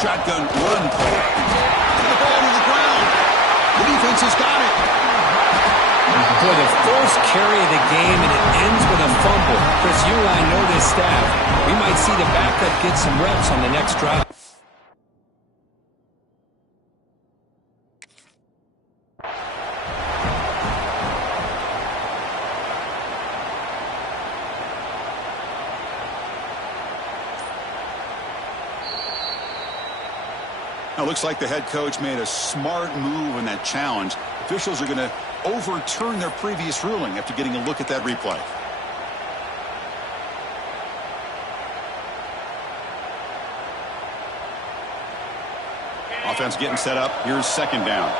shotgun run play. The ball to the ground. The defense has got it. Boy, the first carry of the game, and it ends with a fumble. Chris, you and I know this staff. We might see the backup get some reps on the next drive. Now, looks like the head coach made a smart move in that challenge. Officials are going to overturn their previous ruling after getting a look at that replay. Offense getting set up. Here's second down.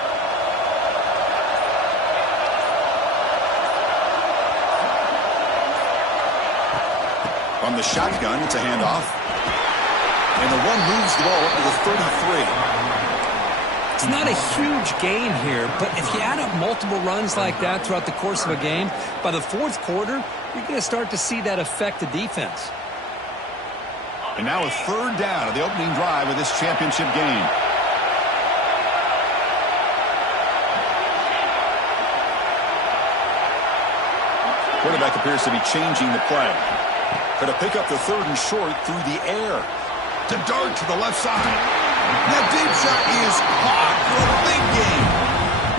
From the shotgun, it's a handoff. And the run moves the ball up to the 33. It's not a huge gain here, but if you add up multiple runs like that throughout the course of a game, by the fourth quarter, you're going to start to see that affect the defense. And now a third down of the opening drive of this championship game. Quarterback appears to be changing the play. Going to pick up the third and short through the air. To dart to the left side. That deep shot is caught for a big game.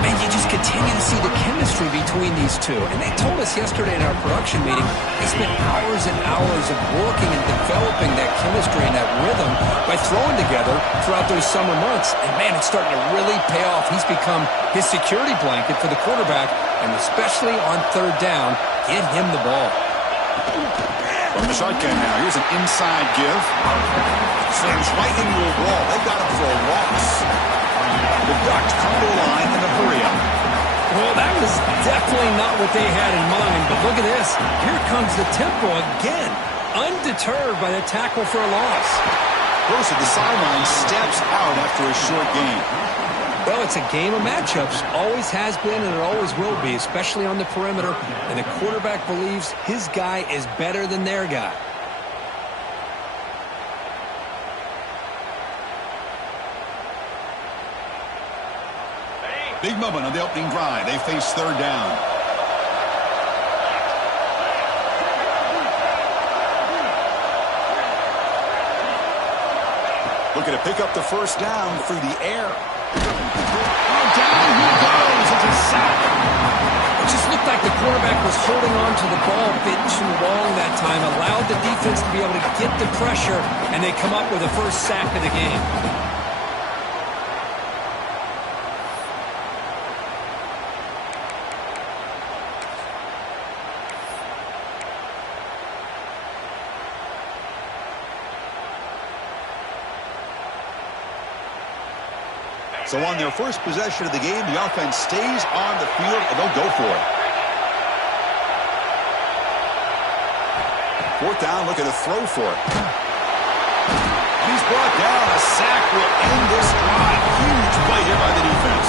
Man, you just continue to see the chemistry between these two. And they told us yesterday in our production meeting, they spent hours and hours of working and developing that chemistry and that rhythm by throwing together throughout those summer months. And man, it's starting to really pay off. He's become his security blanket for the quarterback, and especially on third down, get him the ball. From the shotgun now, here's an inside give. Slams right into a wall. They've got him for a loss. The Ducks come to the line in a hurry-up. Well, that was definitely not what they had in mind, but look at this. Here comes the tempo again, undeterred by the tackle for a loss. Goes to the sideline, steps out after a short game. Well, it's a game of matchups. Always has been, and it always will be, especially on the perimeter. And the quarterback believes his guy is better than their guy. Big moment on the opening drive. They face third down. Looking to pick up the first down through the air. Down he goes. It's a sack. It just looked like the quarterback was holding on to the ball a bit too long that time, allowed the defense to be able to get the pressure, and they come up with the first sack of the game. So on their first possession of the game, the offense stays on the field, and they'll go for it. Fourth down, looking to throw for it. He's brought down. A sack will end this drive. Huge play here by the defense.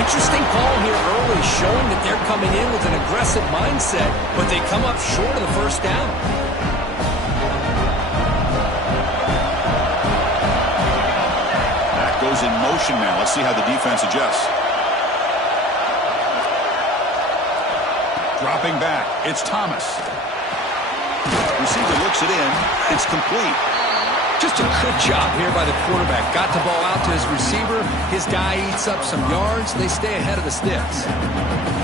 Interesting call here early, showing that they're coming in with an aggressive mindset, but they come up short of the first down. Goes in motion now. Let's see how the defense adjusts. Dropping back. It's Thomas. Receiver looks it in. It's complete. Just a good job here by the quarterback. Got the ball out to his receiver. His guy eats up some yards. They stay ahead of the sticks.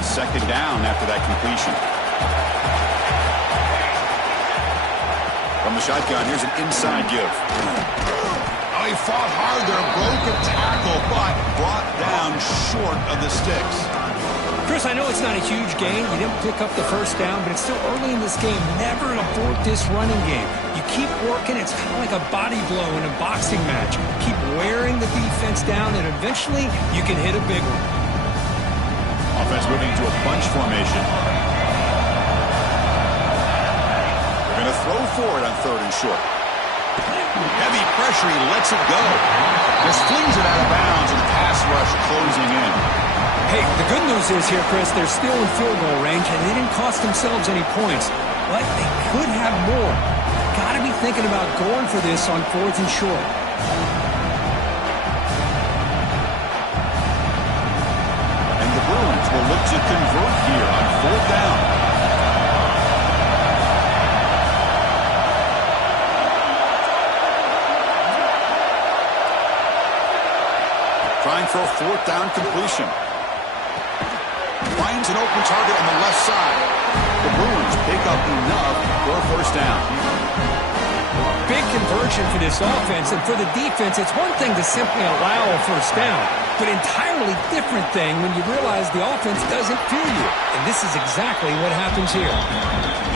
Second down after that completion. From the shotgun, here's an inside give. He fought hard there, broke a tackle, but brought down short of the sticks. Chris, I know it's not a huge gain. You didn't pick up the first down, but it's still early in this game. Never abort this running game. You keep working. It's kind of like a body blow in a boxing match. Keep wearing the defense down, and eventually you can hit a big one. Offense moving to a bunch formation. They're going to throw for it on third and short. Heavy pressure, he lets it go. Just flings it out of bounds, and the pass rush closing in. Hey, the good news is here, Chris, they're still in field goal range, and they didn't cost themselves any points. But they could have more. Got to be thinking about going for this on fourth and short. will look to convert here on 4th down. Trying for a 4th down completion. Finds an open target on the left side. The Bruins pick up enough for a 1st down. Big conversion for this offense, and for the defense, it's one thing to simply allow a 1st down, but entirely different thing when you realize the offense doesn't fear you, and this is exactly what happens here.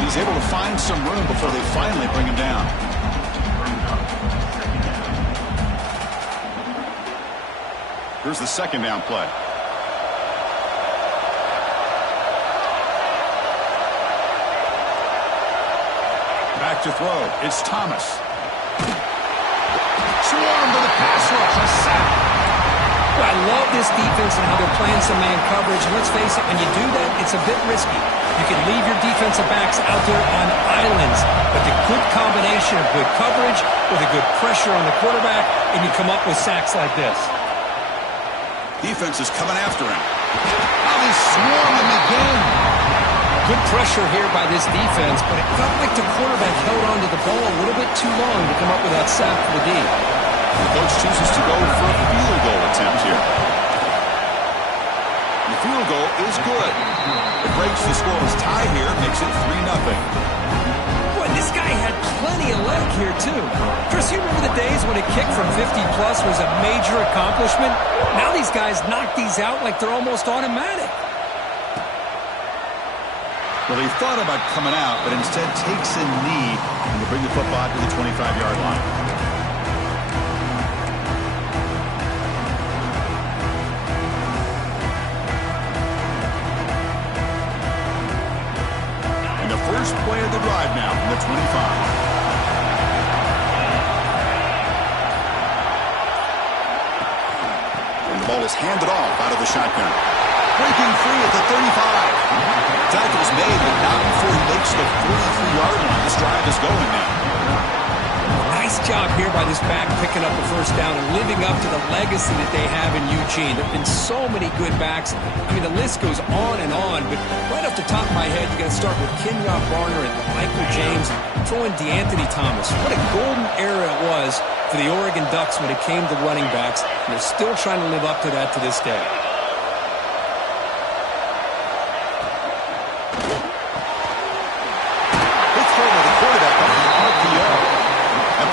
He's able to find some room before they finally bring him down. Here's the 2nd down play. Back to throw. It's Thomas. Swarm to the pass rush. A sack. Well, I love this defense and how they're playing some man coverage. Let's face it, when you do that, it's a bit risky. You can leave your defensive backs out there on islands, but the good combination of good coverage with a good pressure on the quarterback, and you come up with sacks like this. Defense is coming after him. Now they swarm him again. Good pressure here by this defense, but it felt like the quarterback held on to the ball a little bit too long to come up with that sack for the D. The coach chooses to go for a field goal attempt here. The field goal is good. It breaks the scoreless tie here, makes it 3-0. Boy, this guy had plenty of leg here, too. Chris, you remember the days when a kick from 50-plus was a major accomplishment? Now these guys knock these out like they're almost automatic. Well, he thought about coming out, but instead takes a knee and will bring the football to the 25-yard line. And the first play of the drive now from the 25. And the ball is handed off out of the shotgun. Breaking free at the 35. Tackle's made, but not before he makes the 43-yard line. This drive is going now. Nice job here by this back picking up the 1st down and living up to the legacy that they have in Eugene. There have been so many good backs. I mean, the list goes on and on, but right off the top of my head, you got to start with Kenyon Barner and Michael James, throwing DeAnthony Thomas. What a golden era it was for the Oregon Ducks when it came to running backs, and they're still trying to live up to that to this day.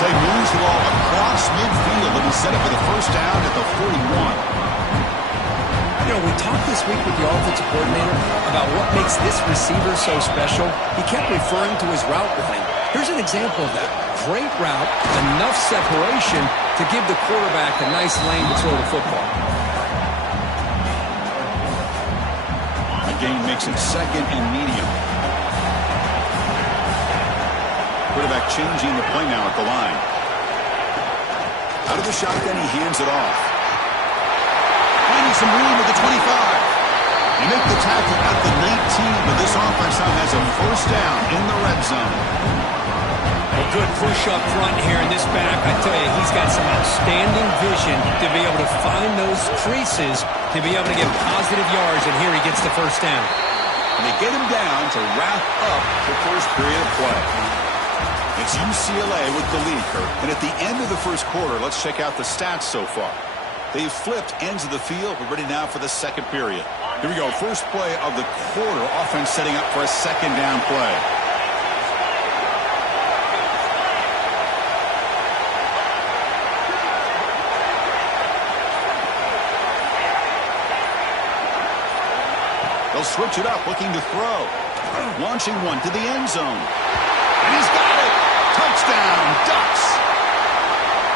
They moves the ball across midfield and he set up for the 1st down at the 41. You know, we talked this week with the offensive coordinator about what makes this receiver so special. He kept referring to his route running. Here's an example of that. Great route, enough separation to give the quarterback a nice lane to throw the football. The gain makes it 2nd and medium. Quarterback changing the play now at the line. Out of the shotgun, he hands it off. Finding some room at the 25. They make the tackle at the 19, but this offense now has a 1st down in the red zone. A good push up front here in this back. I tell you, he's got some outstanding vision to be able to find those creases to be able to get positive yards, and here he gets the 1st down. And they get him down to wrap up the first period of play. It's UCLA with the lead, Kurt. And at the end of the first quarter, let's check out the stats so far. They've flipped ends of the field. We're ready now for the second period. Here we go. First play of the quarter. Offense setting up for a 2nd down play. They'll switch it up, looking to throw. Launching one to the end zone. And he's got it. Touchdown, Ducks.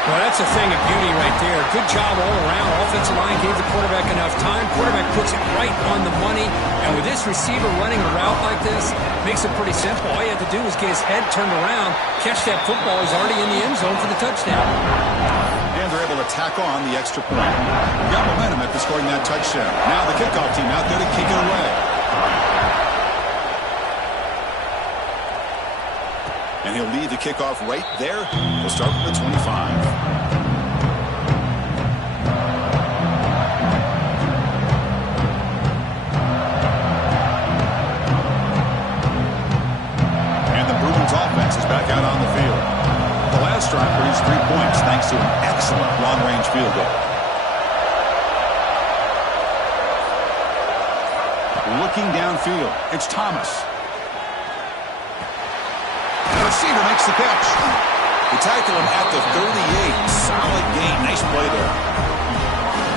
Well, that's a thing of beauty right there. Good job all around. Offensive line gave the quarterback enough time. Quarterback puts it right on the money. And with this receiver running a route like this, makes it pretty simple. All you have to do is get his head turned around, catch that football. He's already in the end zone for the touchdown. And they're able to tack on the extra point. Got momentum after scoring that touchdown. Now the kickoff team out there to kick it away. And he'll lead the kickoff right there. He'll start from the 25. excellent long-range field goal. Looking downfield, it's Thomas. The receiver makes the catch. They tackle him at the 38. Solid gain. Nice play there.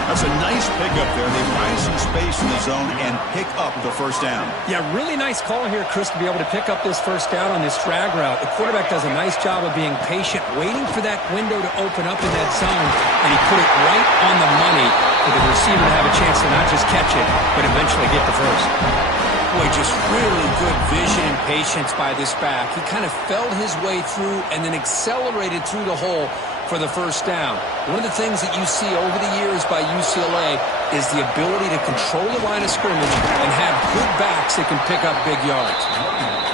That's a nice pickup there. They find some space in the zone and pick up the first down. Yeah, really nice call here, Chris, to be able to pick up this first down on this drag route. The quarterback does a nice job of being patient, waiting for that window to open up in that zone, and he put it right on the money for the receiver to have a chance to not just catch it, but eventually get the first. Boy, just really good vision and patience by this back. He kind of felt his way through and then accelerated through the hole for the first down. One of the things that you see over the years by UCLA is the ability to control the line of scrimmage and have good backs that can pick up big yards.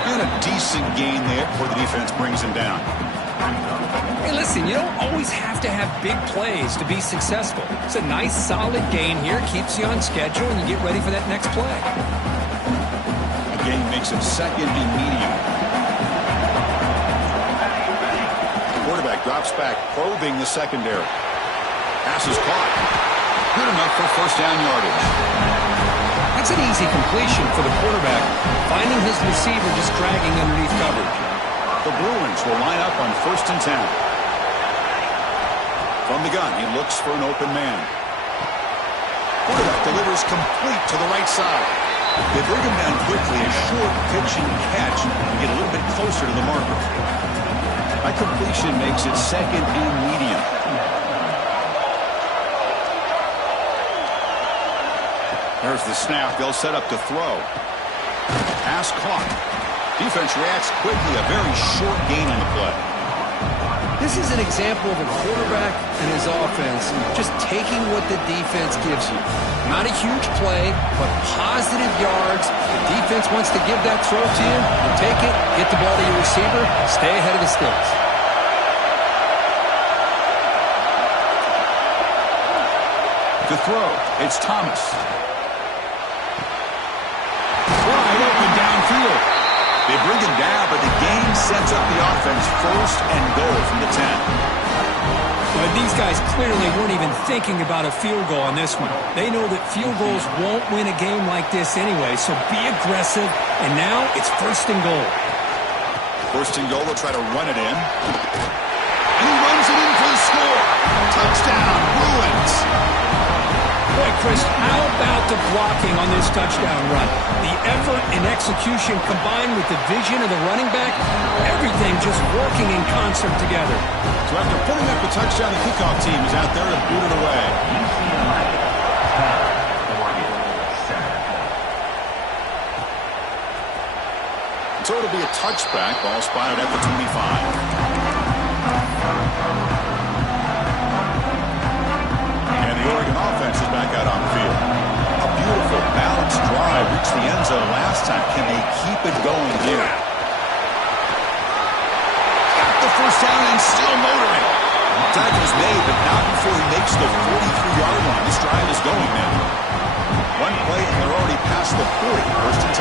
And a decent gain there before the defense brings him down. Hey, listen, you don't always have to have big plays to be successful. It's a nice, solid gain here. Keeps you on schedule, and you get ready for that next play. A gain makes it second and medium. Quarterback drops back, probing the secondary. Pass is caught. Good enough for first down yardage. That's an easy completion for the quarterback, finding his receiver just dragging underneath coverage. The Bruins will line up on 1st and 10. From the gun, he looks for an open man. Quarterback delivers complete to the right side. They bring him down quickly, a short pitching catch, and get a little bit closer to the marker. That completion makes it second and medium. There's the snap. They'll set up to throw. Pass caught. Defense reacts quickly. A very short gain on the play. This is an example of a quarterback and his offense just taking what the defense gives you. Not a huge play, but positive yards. The defense wants to give that throw to you. You take it, get the ball to your receiver, stay ahead of the sticks. To throw, it's Thomas. Wide open downfield. They bring him down, but the game sets up the offense 1st and goal from the 10. But these guys clearly weren't even thinking about a field goal on this one. They know that field goals won't win a game like this anyway, so be aggressive, and now it's 1st and goal. 1st and goal, they'll try to run it in. And he runs it in for the score. Touchdown, Bruins. Boy, Chris, how about the blocking on this touchdown run? The effort and execution combined with the vision of the running back, everything just working in concert together. So after putting up the touchdown, the kickoff team is out there to boot it away. So it'll be a touchback, ball spotted at the 25. Oregon offense is back out on the field. A beautiful balanced drive reached the end zone last time. Can they keep it going here? Got the first down and still motoring. Tackle is made, but not before he makes the 43-yard line. This drive is going now. One play and they're already past the 40. 1st and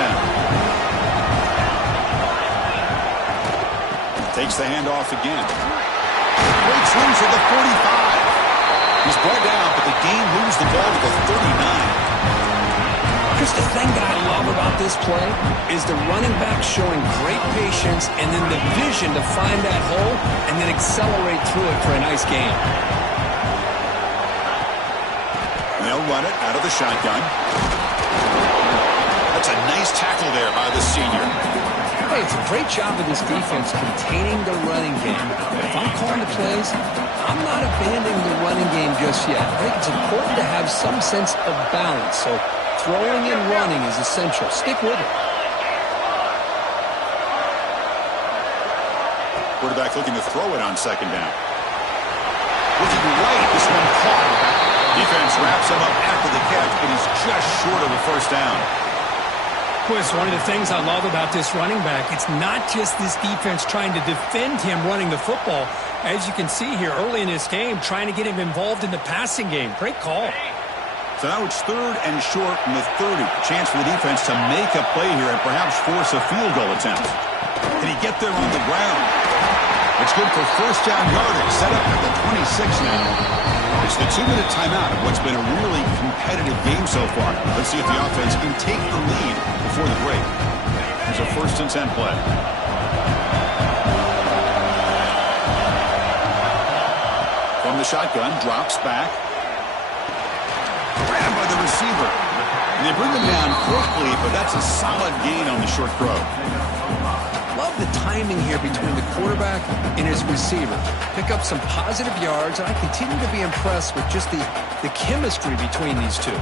10. Takes the handoff again. Breaks loose at the 45. He's brought down, but the game moves the ball to the 39. Just the thing that I love about this play is the running back showing great patience and then the vision to find that hole and then accelerate through it for a nice gain. They'll run it out of the shotgun. That's a nice tackle there by the senior. Hey, it's a great job of this defense containing the running game. If I'm calling the plays, I'm not abandoning the running game just yet. I think it's important to have some sense of balance. So throwing and running is essential. Stick with it. Quarterback looking to throw it on 2nd down. Looking right, this one caught. Defense wraps him up after the catch, but he's just short of the first down. Chris, one of the things I love about this running back, it's not just this defense trying to defend him running the football. As you can see here early in this game, trying to get him involved in the passing game. Great call. So now it's 3rd and short from the 30. Chance for the defense to make a play here and perhaps force a field goal attempt. Can he get there on the ground? It's good for first down yardage, set up at the 26 now. It's the 2-minute timeout of what's been a really competitive game so far. Let's see if the offense can take the lead before the break. Here's a 1st and 10 play. From the shotgun, drops back. Grabbed by the receiver. And they bring him down quickly, but that's a solid gain on the short throw. Love the timing here between the quarterback and his receiver. Pick up some positive yards, and I continue to be impressed with just the chemistry between these two.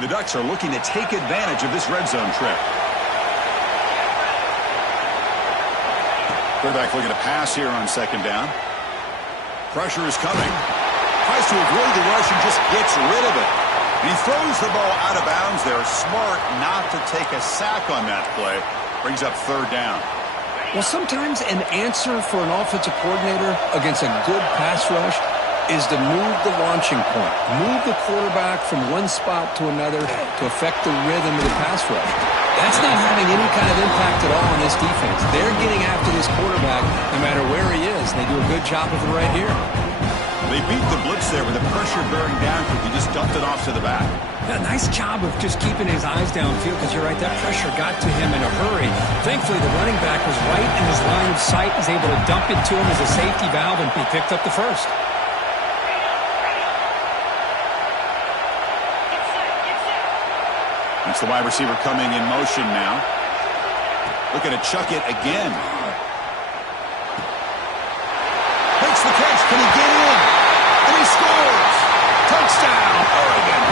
The Ducks are looking to take advantage of this red zone trip. Quarterback looking to pass here on 2nd down. Pressure is coming. Tries to avoid the rush and just gets rid of it. And he throws the ball out of bounds there. Smart not to take a sack on that play. Brings up 3rd down. Well, sometimes an answer for an offensive coordinator against a good pass rush is to move the launching point. Move the quarterback from one spot to another to affect the rhythm of the pass rush. That's not having any kind of impact at all on this defense. They're getting after this quarterback no matter where he is, and they do a good job of it right here. They beat the blitz there with the pressure bearing down because he just dumped it off to the back. Yeah, nice job of just keeping his eyes downfield because you're right, that pressure got to him in a hurry. Thankfully, the running back was right in his line of sight, was able to dump it to him as a safety valve, and he picked up the first. That's the wide receiver coming in motion now. Looking to chuck it again. Makes the catch. Can he get in? And he scores. Touchdown, Oregon.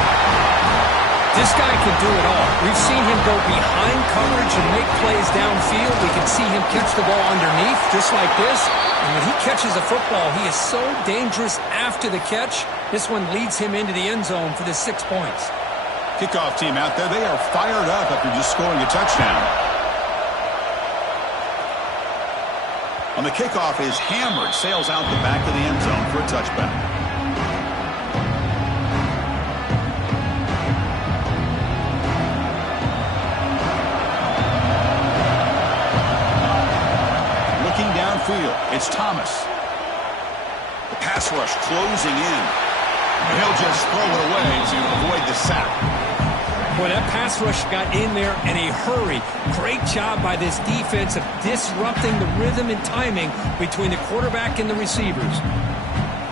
This guy can do it all. We've seen him go behind coverage and make plays downfield. We can see him catch the ball underneath just like this. And when he catches a football, he is so dangerous after the catch. This one leads him into the end zone for the 6 points. Kickoff team out there. They are fired up after just scoring a touchdown. On the kickoff is hammered. Sails out the back of the end zone for a touchback. Looking downfield, it's Thomas. The pass rush closing in. And he'll just throw it away to avoid the sack. Boy, that pass rush got in there in a hurry. Great job by this defense of disrupting the rhythm and timing between the quarterback and the receivers.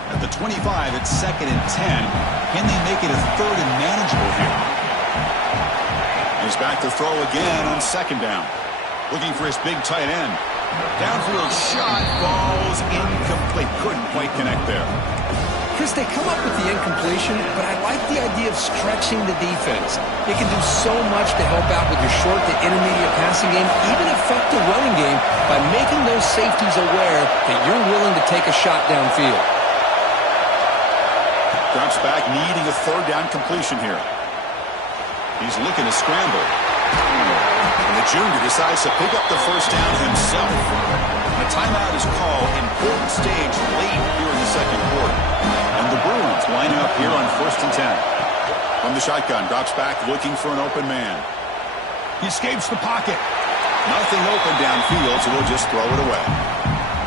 At the 25, it's 2nd and 10. Can they make it a 3rd and manageable here? He's back to throw again on 2nd down. Looking for his big tight end. Downfield shot falls incomplete. Couldn't quite connect there. Chris, they come up with the incompletion, but I like the idea of stretching the defense. They can do so much to help out with your short to intermediate passing game, even affect the running game by making those safeties aware that you're willing to take a shot downfield. Drops back, needing a 3rd down completion here. He's looking to scramble. And the junior decides to pick up the 1st down himself. A timeout is called. Important stage late here in the 2nd quarter. And the Bruins lining up here on 1st and 10. From the shotgun, drops back looking for an open man. He escapes the pocket. Nothing open downfield, so we'll just throw it away.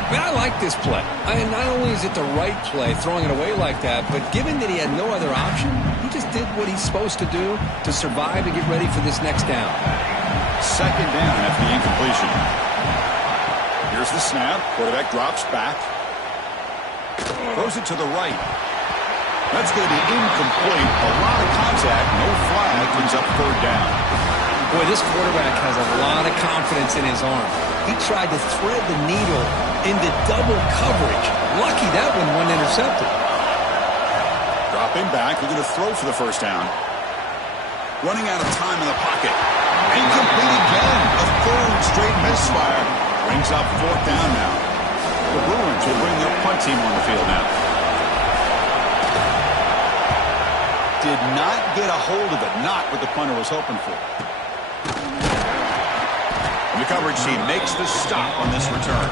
Man, I like this play. Not only is it the right play, throwing it away like that, but given that he had no other option, he just did what he's supposed to do to survive and get ready for this next down. 2nd down after the incompletion. Here's the snap. Quarterback drops back. Throws it to the right. That's going to be incomplete. A lot of contact. No flag. Brings up 3rd down. Boy, this quarterback has a lot of confidence in his arm. He tried to thread the needle into double coverage. Lucky that one wasn't intercepted. Dropping back. We're going to throw for the 1st down. Running out of time in the pocket. Incomplete again. A 3rd straight misfire. Brings up 4th down now. The Bruins will bring their punt team on the field now. Did not get a hold of it. Not what the punter was hoping for. And the coverage team makes the stop on this return.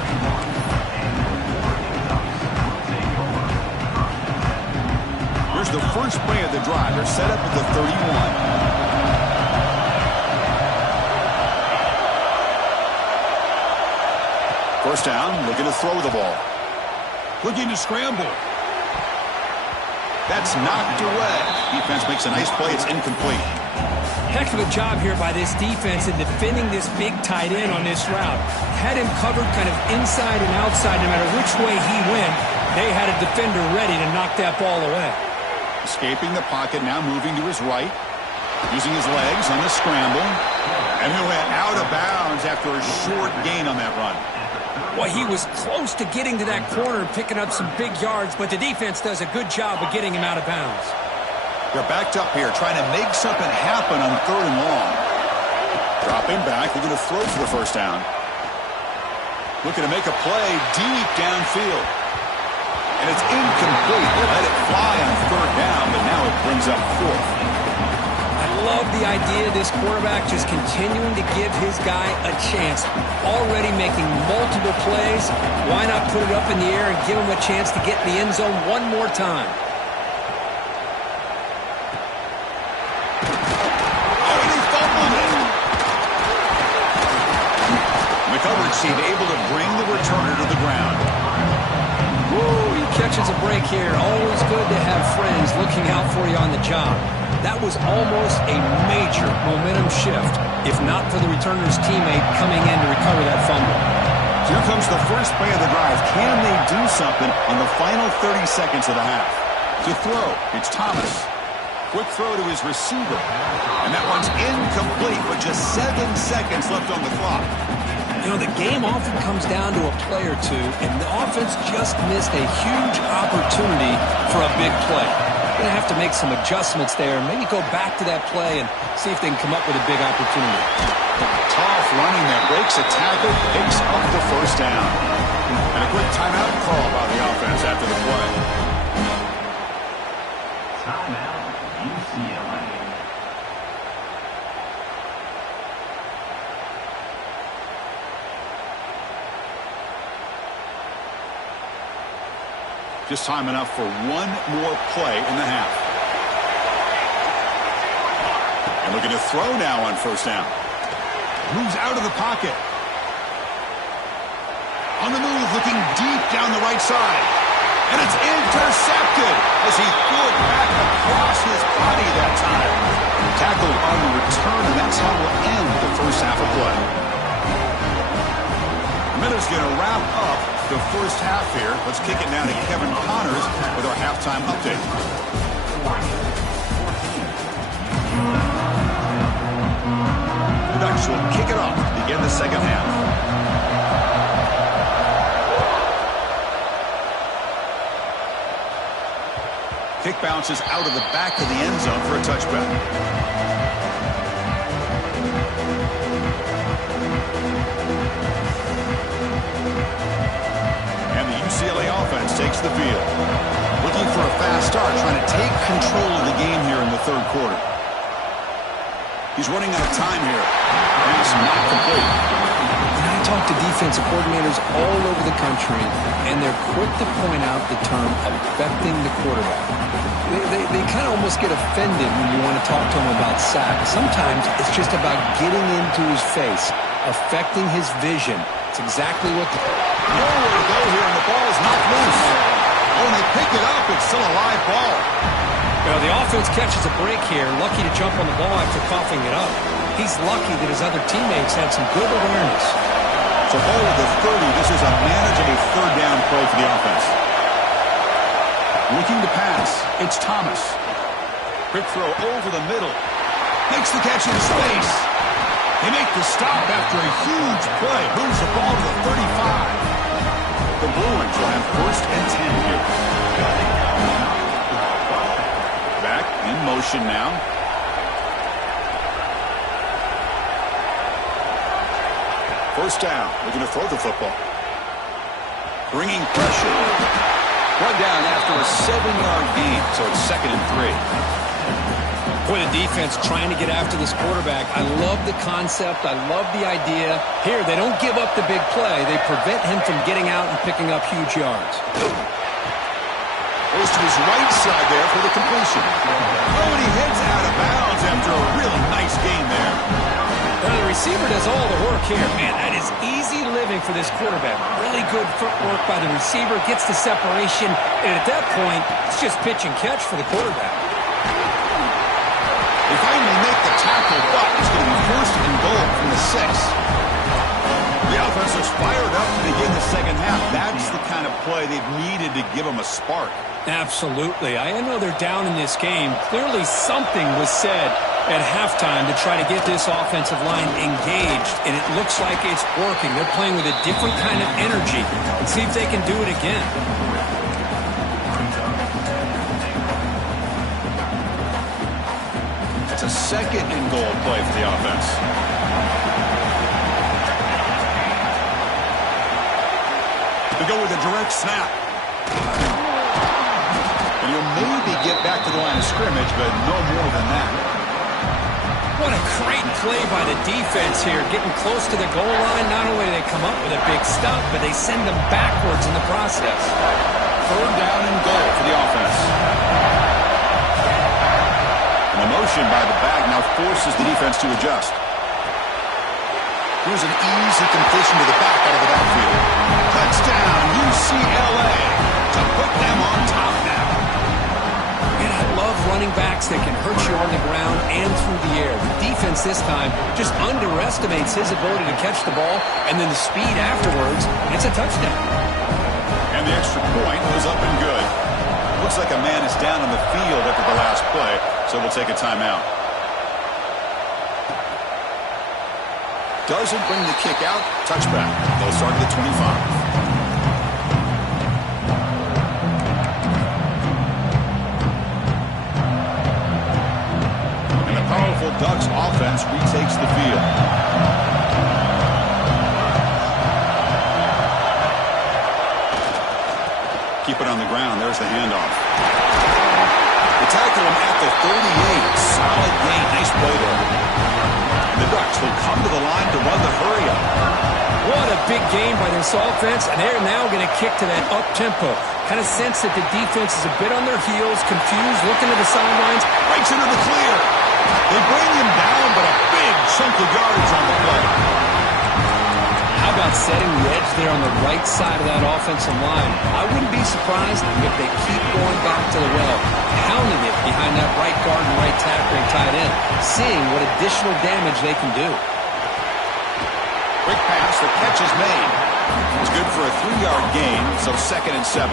Here's the first play of the drive. They're set up at the 31. First down, looking to throw the ball. Looking to scramble. That's knocked away. Defense makes a nice play. It's incomplete. Heck of a job here by this defense in defending this big tight end on this route. Had him covered kind of inside and outside. No matter which way he went, they had a defender ready to knock that ball away. Escaping the pocket, now moving to his right. Using his legs on the scramble. And he went out of bounds after a short gain on that run. Well, he was close to getting to that corner and picking up some big yards, but the defense does a good job of getting him out of bounds. They're backed up here, trying to make something happen on 3rd and long. Dropping back, looking to throw for the first down. Looking to make a play deep downfield. And it's incomplete. They let it fly on 3rd down, but now it brings up 4th. I love the idea of this quarterback just continuing to give his guy a chance. Already making multiple plays. Why not put it up in the air and give him a chance to get in the end zone one more time? Team able to bring the returner to the ground. Woo, he catches a break here. Always good to have friends looking out for you on the job. That was almost a major momentum shift, if not for the returner's teammate coming in to recover that fumble. Here comes the first play of the drive. Can they do something on the final 30 seconds of the half? To throw, it's Thomas. Quick throw to his receiver. And that one's incomplete with just 7 seconds left on the clock. You know, the game often comes down to a play or two, and the offense just missed a huge opportunity for a big play. They're going to have to make some adjustments there, maybe go back to that play and see if they can come up with a big opportunity. Tough running there, breaks a tackle, picks up the first down. And a quick timeout call by the offense after the play. Timeout, UCLA. Just time enough for one more play in the half. And looking to throw now on first down. Moves out of the pocket. On the move, looking deep down the right side. And it's intercepted as he threw it back across his body that time. Tackled on the return, and that's how we'll end the first half of play. Miller's going to wrap up the first half here. Let's kick it now to Kevin Connors with our halftime update. The Ducks will kick it off to begin the second half. Kick bounces out of the back of the end zone for a touchback. UCLA offense takes the field. Looking for a fast start, trying to take control of the game here in the 3rd quarter. He's running out of time here. Pass not complete. And I talk to defensive coordinators all over the country, and they're quick to point out the term affecting the quarterback. They kind of almost get offended when you want to talk to them about sacks. Sometimes it's just about getting into his face, affecting his vision. It's exactly what nowhere to go here, and the ball is knocked loose. When they pick it up, it's still a live ball. You know, the offense catches a break here, lucky to jump on the ball after coughing it up. He's lucky that his other teammates had some good awareness. So ball at the 30. This is a manageable 3rd down play for the offense. Looking to pass. It's Thomas. Quick throw over the middle. Makes the catch in space. They make the stop after a huge play. Moves the ball to the 35. The Bruins will have 1st and 10 here. Back in motion now. First down. Looking to throw the football. Bringing pressure. Run down after a 7-yard gain, so it's 2nd and 3. Boy, the defense trying to get after this quarterback. I love the concept. I love the idea. Here, they don't give up the big play. They prevent him from getting out and picking up huge yards. Goes to his right side there for the completion. Oh, and he heads out of bounds after a really nice game there. Well, the receiver does all the work here. Man, that is easy living for this quarterback. Really good footwork by the receiver, gets the separation, and at that point, it's just pitch and catch for the quarterback. They finally make the tackle, but it's going to be first and goal from the 6. The offense is fired up to begin the second half. That's the kind of play they've needed to give them a spark. Absolutely. I know they're down in this game. Clearly something was said at halftime to try to get this offensive line engaged, and it looks like it's working. They're playing with a different kind of energy. Let's see if they can do it again. It's a second and goal play for the offense. We go with a direct snap. And you'll maybe get back to the line of scrimmage, but no more than that. What a great play by the defense here, getting close to the goal line. Not only do they come up with a big stop, but they send them backwards in the process. Third down and goal for the offense. And the motion by the back now forces the defense to adjust. Here's an easy completion to the back out of the backfield. Touchdown, UCLA, to put them on top now. And I love running backs that can hurt you on the ground and through the air. The defense this time just underestimates his ability to catch the ball, and then the speed afterwards, it's a touchdown. And the extra point was up and good. Looks like a man is down on the field after the last play, so we'll take a timeout. Doesn't bring the kick out. Touchback. They'll start at the 25. And the powerful Ducks offense retakes the field. Keep it on the ground. There's the handoff. They tackle him at the 38. Solid gain. Nice play there. The Ducks will come to the line to run the hurry-up. What a big game by this offense, and they're now going to kick to that up-tempo. Kind of sense that the defense is a bit on their heels, confused, looking to the sidelines. Breaks into the clear. They bring him down, but a big chunk of yardage on the play. How about setting the edge there on the right side of that offensive line? I wouldn't be surprised if they keep going back to the well, pounding it behind that right guard and right tackle and tight end, seeing what additional damage they can do. Quick pass, the catch is made. It's good for a 3-yard gain, so 2nd and 7.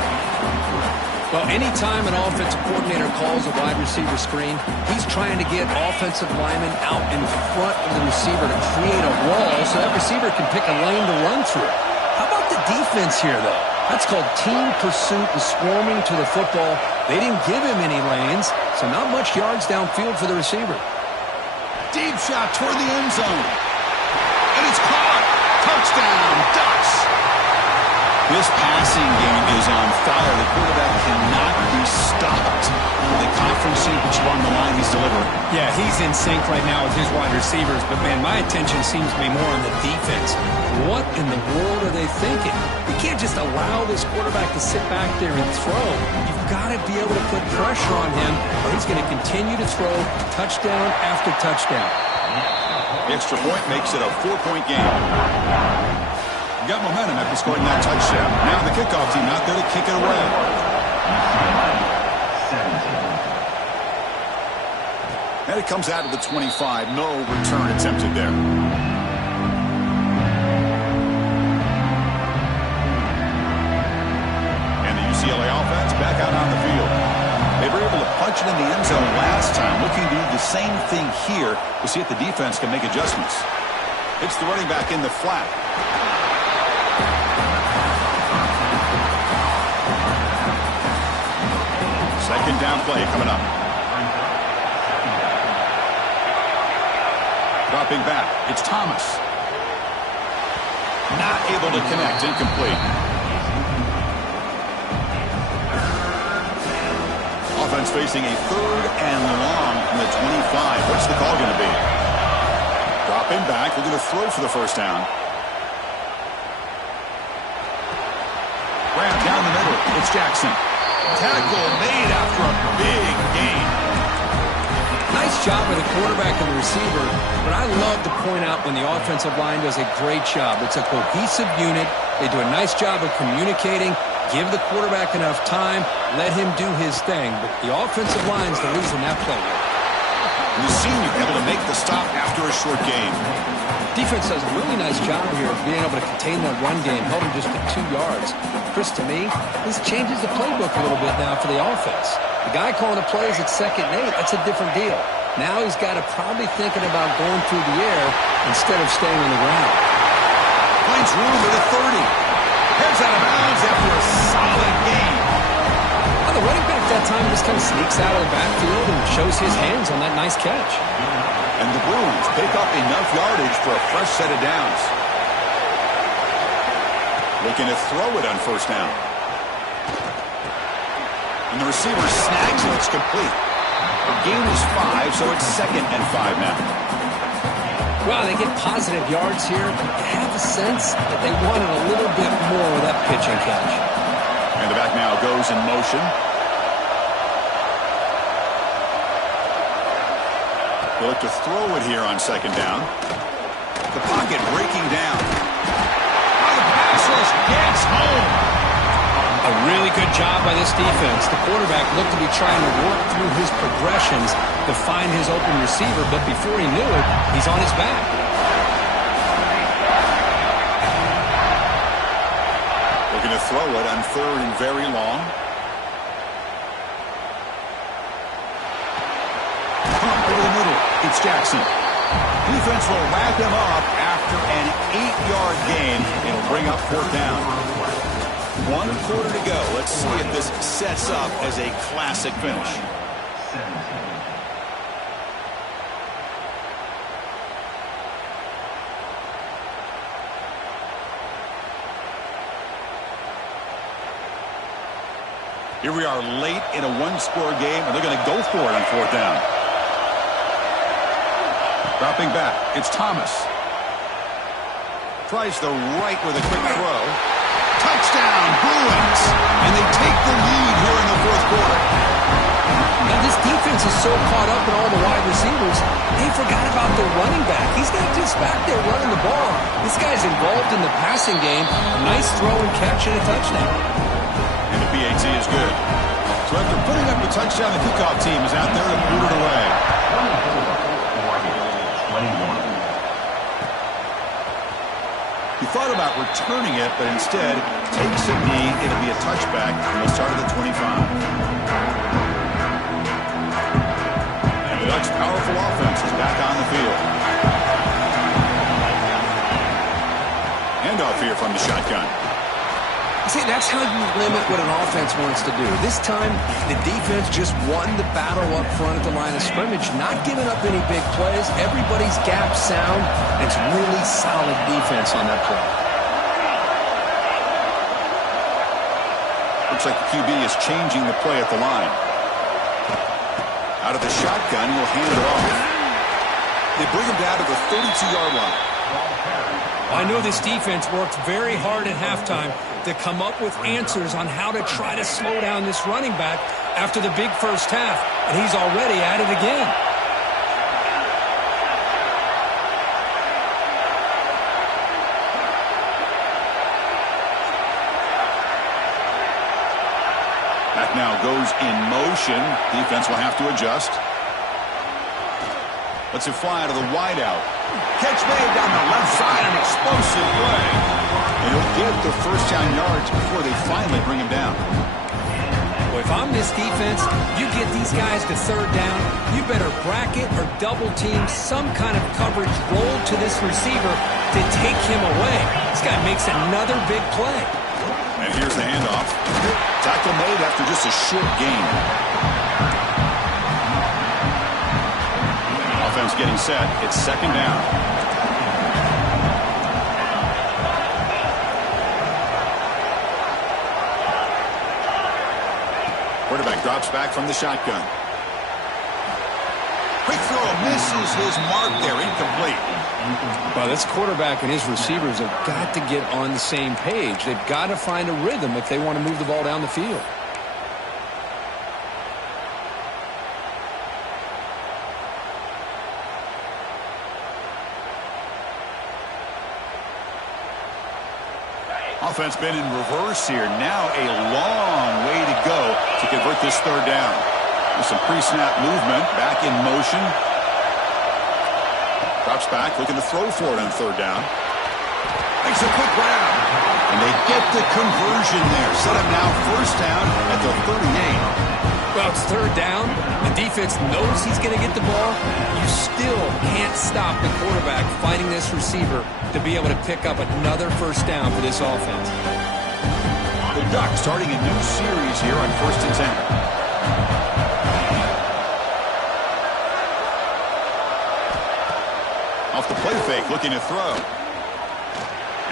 Well, anytime an offensive coordinator calls a wide receiver screen, he's trying to get offensive linemen out in front of the receiver to create a wall so that receiver can pick a lane to run through. How about the defense here, though? That's called team pursuit and swarming to the football. They didn't give him any lanes, so not much yards downfield for the receiver. Deep shot toward the end zone. And it's caught. Touchdown, Ducks. This passing game is on fire. The quarterback cannot be stopped. The confidence which along the line he's delivering. Yeah, he's in sync right now with his wide receivers, but, man, my attention seems to be more on the defense. What in the world are they thinking? You can't just allow this quarterback to sit back there and throw. You've got to be able to put pressure on him, or he's going to continue to throw touchdown after touchdown. The extra point makes it a 4-point game. Got momentum after scoring that touchdown. Now the kickoff team out there to kick it away. And it comes out of the 25. No return attempted there. And the UCLA offense back out on the field. They were able to punch it in the end zone last time. Looking to do the same thing here to see if the defense can make adjustments. It's the running back in the flat. Second down play coming up. Dropping back. It's Thomas. Not able to connect. Incomplete. Offense facing a 3rd and long from the 25. What's the call going to be? Dropping back. We're going to throw for the first down. Grab down the middle. It's Jackson. Tackle made after a big gain. Nice job by the quarterback and the receiver, but I love to point out when the offensive line does a great job. It's a cohesive unit. They do a nice job of communicating. Give the quarterback enough time. Let him do his thing. But the offensive line's the reason that play worked. The senior able to make the stop after a short gain. Defense does a really nice job here of being able to contain that run game, held him just to 2 yards. Chris, to me, this changes the playbook a little bit now for the offense. The guy calling the plays at 2nd and 8, that's a different deal. Now he's got to probably thinking about going through the air instead of staying on the ground. Finds room at the 30. Heads out of bounds after a solid gain. Well, the running back that time just kind of sneaks out of the backfield and shows his hands on that nice catch. And the Bruins pick up enough yardage for a fresh set of downs. Looking to throw it on 1st down. And the receiver snags it. It's complete. The gain is 5, so it's 2nd and 5 now. Well, they get positive yards here. I have a sense that they wanted a little bit more with that pitch and catch. And the back now goes in motion. They look to throw it here on 2nd down. The pocket breaking down. Oh, the pass rush gets home. A really good job by this defense. The quarterback looked to be trying to work through his progressions to find his open receiver, but before he knew it, he's on his back. Looking to throw it on 3rd and very long. Pump over the middle. It's Jackson. Defense will wrap him up after an 8-yard gain. It'll bring up 4th down. 1 quarter to go. Let's see if this sets up as a classic finish. Here we are late in a 1-score game, and they're going to go for it on 4th down. Dropping back, it's Thomas. Tries the right with a quick throw. Touchdown, Bruins! And they take the lead here in the 4th quarter. Now, this defense is so caught up in all the wide receivers, they forgot about their running back. He's not just back there running the ball. This guy's involved in the passing game. A nice throw and catch and a touchdown. And the PAT is good. So after putting up the touchdown, the kickoff team is out there to boot it away. 21. He thought about returning it, but instead takes a knee. It'll be a touchback from the start of the 25. And the Ducks' powerful offense is back on the field. Handoff here from the shotgun. See, that's how you limit what an offense wants to do. This time, the defense just won the battle up front at the line of scrimmage, not giving up any big plays. Everybody's gap sound. It's really solid defense on that play. Looks like the QB is changing the play at the line. Out of the shotgun, he'll hand it off. They bring him down to the 32-yard line. I know this defense worked very hard at halftime to come up with answers on how to try to slow down this running back after the big first half, and he's already at it again. Back now goes in motion. Defense will have to adjust. Lets it fly out of the wideout. Catch made down the left side, an explosive play. And he'll get the first down yards before they finally bring him down. Well, if I'm this defense, you get these guys to 3rd down, you better bracket or double team some kind of coverage roll to this receiver to take him away. This guy makes another big play. And here's the handoff. Tackle made after just a short gain. Offense getting set. It's 2nd down. Quarterback drops back from the shotgun. Quick throw misses his mark there. Incomplete. Well, this quarterback and his receivers have got to get on the same page. They've got to find a rhythm if they want to move the ball down the field. Offense been in reverse here. Now a long way to go to convert this third down. With some pre-snap movement, back in motion. Drops back, looking to throw for it on third down. Makes a quick grab. And they get the conversion there. Set up now first down at the 38. Well, it's third down. The defense knows he's going to get the ball. You still can't stop the quarterback finding this receiver to be able to pick up another first down for this offense. The Ducks starting a new series here on 1st and 10. Off the play fake, looking to throw.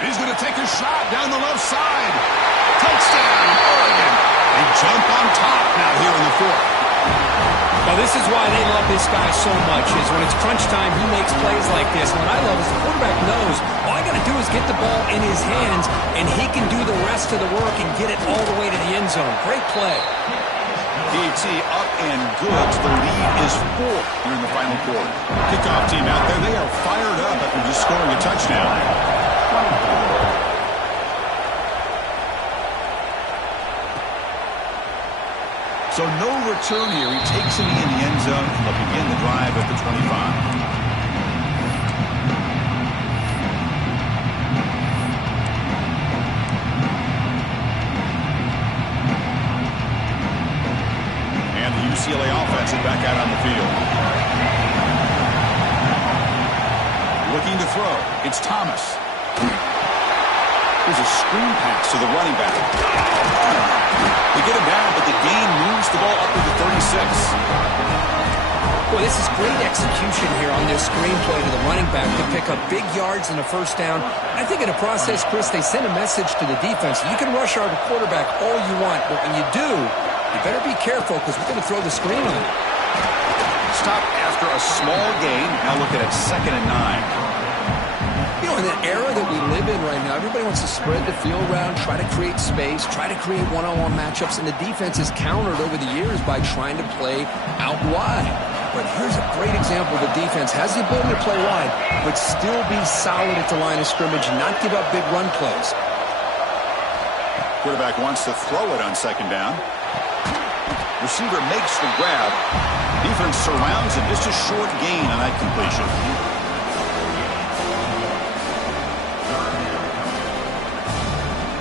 He's going to take a shot down the left side. Touchdown, Oregon. They jump on top now here in the fourth. Well, this is why they love this guy so much, is when it's crunch time, he makes plays like this. And what I love is the quarterback knows all I got to do is get the ball in his hands, and he can do the rest of the work and get it all the way to the end zone. Great play. PAT up and good. The lead is 4 here in the final quarter. Kickoff team out there. They are fired up after just scoring a touchdown. So no return here. He takes it in the end zone, and they'll begin the drive at the 25. And the UCLA offense is back out on the field. Looking to throw. It's Thomas. Here's a screen pass to the running back. They get him down, but the gain moves the ball up to the 36. Boy, this is great execution here on this screen play to the running back to pick up big yards and a first down. I think in the process, Chris, they send a message to the defense. You can rush our quarterback all you want, but when you do, you better be careful because we're going to throw the screen on him. Stop after a small gain. Now looking at 2nd and 9. You know, in the era that we live in right now, everybody wants to spread the field around, try to create space, try to create one-on-one matchups, and the defense has countered over the years by trying to play out wide. But here's a great example. The defense has the ability to play wide, but still be solid at the line of scrimmage and not give up big run plays. Quarterback wants to throw it on 2nd down. Receiver makes the grab. Defense surrounds him. Just a short gain on that completion.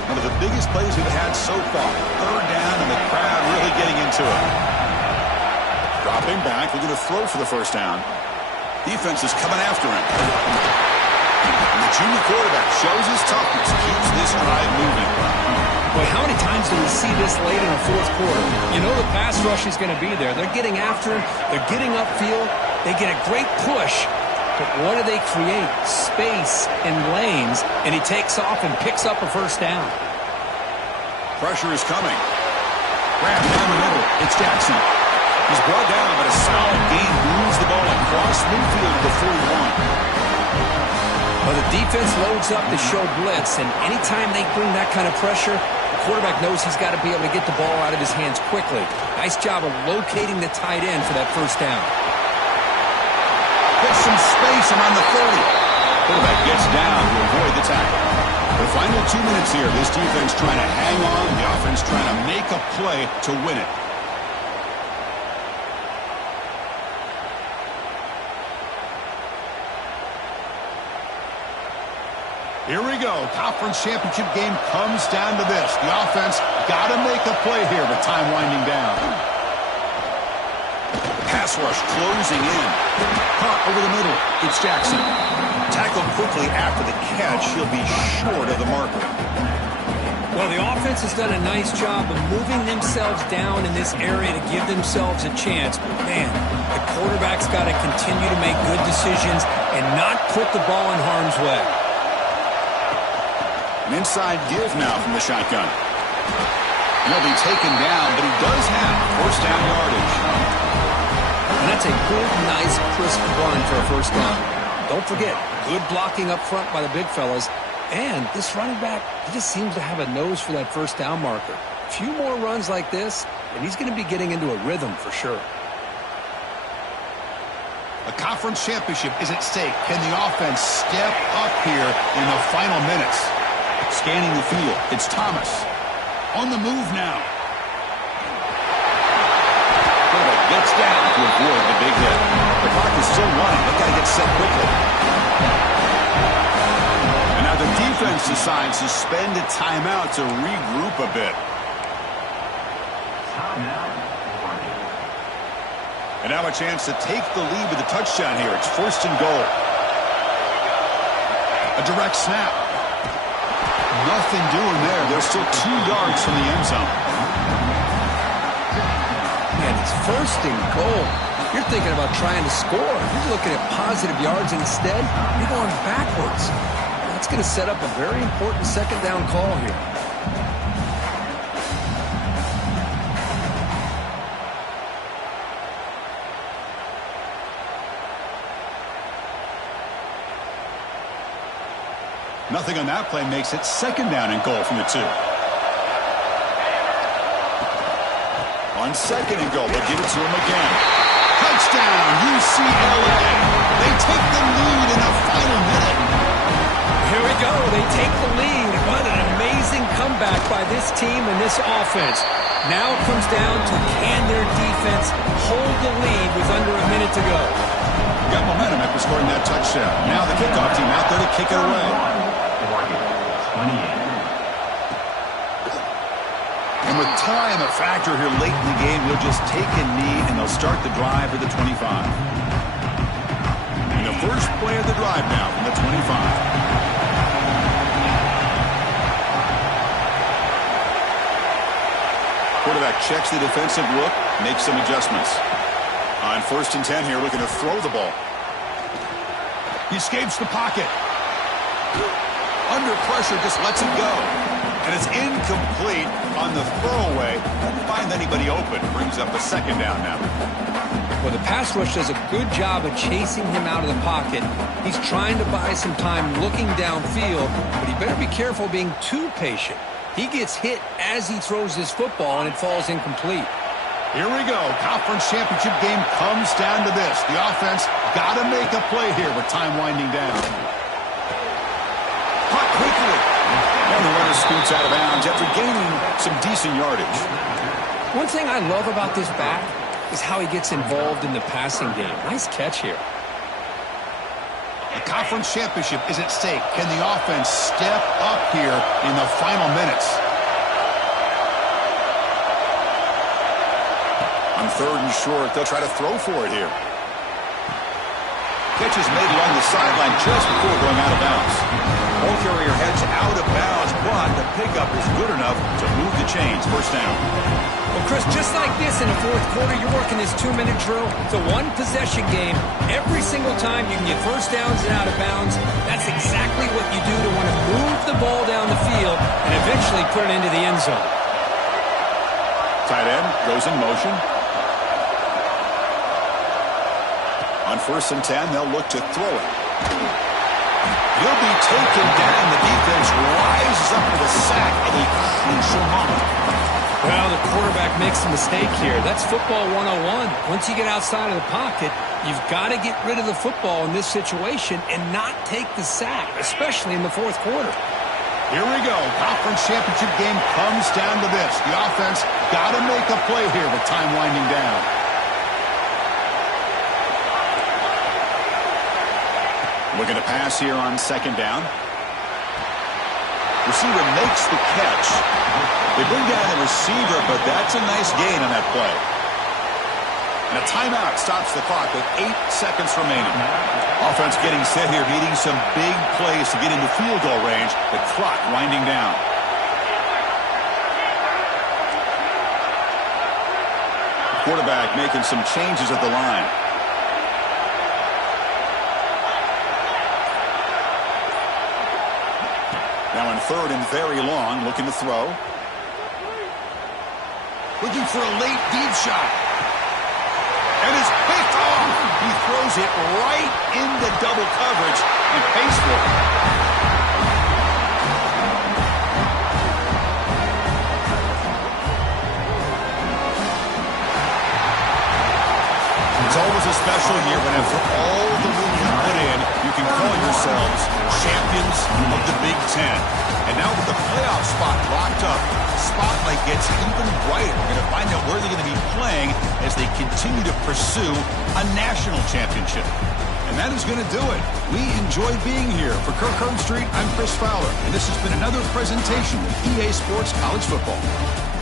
One of the biggest plays we've had so far. 3rd down, and the crowd really getting into it. Dropping back, looking to throw for the first down. Defense is coming after him. And the junior quarterback shows his toughness, keeps this drive moving. Boy, how many times do we see this late in the fourth quarter? You know the pass rush is going to be there. They're getting after him. They're getting upfield. They get a great push. But what do they create? Space and lanes, and he takes off and picks up a first down. Pressure is coming. Grab down the middle. It's Jackson. He's brought down, but a solid gain moves the ball across midfield to the 41. Well, the defense loads up to show blitz, and anytime they bring that kind of pressure, the quarterback knows he's got to be able to get the ball out of his hands quickly. Nice job of locating the tight end for that first down. Gets some space around the 30. Quarterback gets down to avoid the tackle. The final 2 minutes here. This defense trying to hang on. The offense trying to make a play to win it. Here we go. Conference championship game comes down to this. The offense got to make a play here, but time winding down. Pass rush closing in. Caught over the middle. It's Jackson. Tackled quickly after the catch. He'll be short of the marker. Well, the offense has done a nice job of moving themselves down in this area to give themselves a chance. But, man, the quarterback's got to continue to make good decisions and not put the ball in harm's way. An inside give now from the shotgun. He'll be taken down, but he does have first down yardage. And that's a good, nice, crisp run for a first down. Don't forget, good blocking up front by the big fellas. And this running back, he just seems to have a nose for that first down marker. A few more runs like this, and he's going to be getting into a rhythm for sure. A conference championship is at stake. Can the offense step up here in the final minutes? Scanning the field, it's Thomas. On the move now. Quarterback gets down to avoid the big hit. The clock is still running. They've got to get set quickly. And now the defense decides to spend a timeout to regroup a bit. And now a chance to take the lead with a touchdown here. It's 1st and goal. A direct snap. Nothing doing there. They're still 2 yards from the end zone. Man, it's 1st and goal. You're thinking about trying to score. You're looking at positive yards, and instead, you're going backwards. That's going to set up a very important 2nd down call here. Nothing on that play makes it 2nd down and goal from the 2. On 2nd and goal, they'll give it to him again. Touchdown, UCLA. They take the lead in the final minute. Here we go. They take the lead. What an amazing comeback by this team and this offense. Now it comes down to can their defense hold the lead with under a minute to go. Got momentum after scoring that touchdown. Now the kickoff team out there to kick it away. And with time a factor here late in the game, they'll just take a knee and they'll start the drive at the 25. And the first play of the drive now from the 25. Quarterback checks the defensive look, makes some adjustments. On 1st and 10 here, looking to throw the ball. He escapes the pocket. Under pressure, just lets it go. And it's incomplete on the throwaway. Doesn't find anybody open. Brings up a 2nd down now. Well, the pass rush does a good job of chasing him out of the pocket. He's trying to buy some time looking downfield, but he better be careful being too patient. He gets hit as he throws his football, and it falls incomplete. Here we go. Conference championship game comes down to this. The offense got to make a play here with time winding down. Caught quickly. And the runner scoots out of bounds after gaining some decent yardage. One thing I love about this back is how he gets involved in the passing game. Nice catch here. The conference championship is at stake. Can the offense step up here in the final minutes? On 3rd and short, they'll try to throw for it here. Catch is made along the sideline just before going out of bounds. Ball carrier heads out of bounds, but the pickup is good enough to move the chains. 1st down. Well, Chris, just like this in the 4th quarter, you're working this 2-minute drill. It's a one-possession game. Every single time you can get 1st downs and out of bounds. That's exactly what you do to want to move the ball down the field and eventually put it into the end zone. Tight end goes in motion. On 1st and 10, they'll look to throw it. He'll be taken down. The defense rises up with a sack at a crucial moment. Well, the quarterback makes a mistake here. That's football 101. Once you get outside of the pocket, you've got to get rid of the football in this situation and not take the sack, especially in the 4th quarter. Here we go. Conference championship game comes down to this. The offense got to make a play here with time winding down. Looking to pass here on 2nd down. Receiver makes the catch. They bring down the receiver, but that's a nice gain on that play. And a timeout stops the clock with 8 seconds remaining. Offense getting set here, needing some big plays to get into field goal range. The clock winding down. Quarterback making some changes at the line. Now in 3rd and very long, looking to throw. Looking for a late deep shot. And it's picked off. He throws it right into double coverage and pays for it. It's always a special year when after all the room you put in, you can can call yourselves champions of the Big Ten. And now with the playoff spot locked up, spotlight gets even brighter. We're going to find out where they're going to be playing as they continue to pursue a national championship. And that is going to do it. We enjoyed being here. For Kirk Herbstreit, I'm Chris Fowler, and this has been another presentation of EA Sports College Football.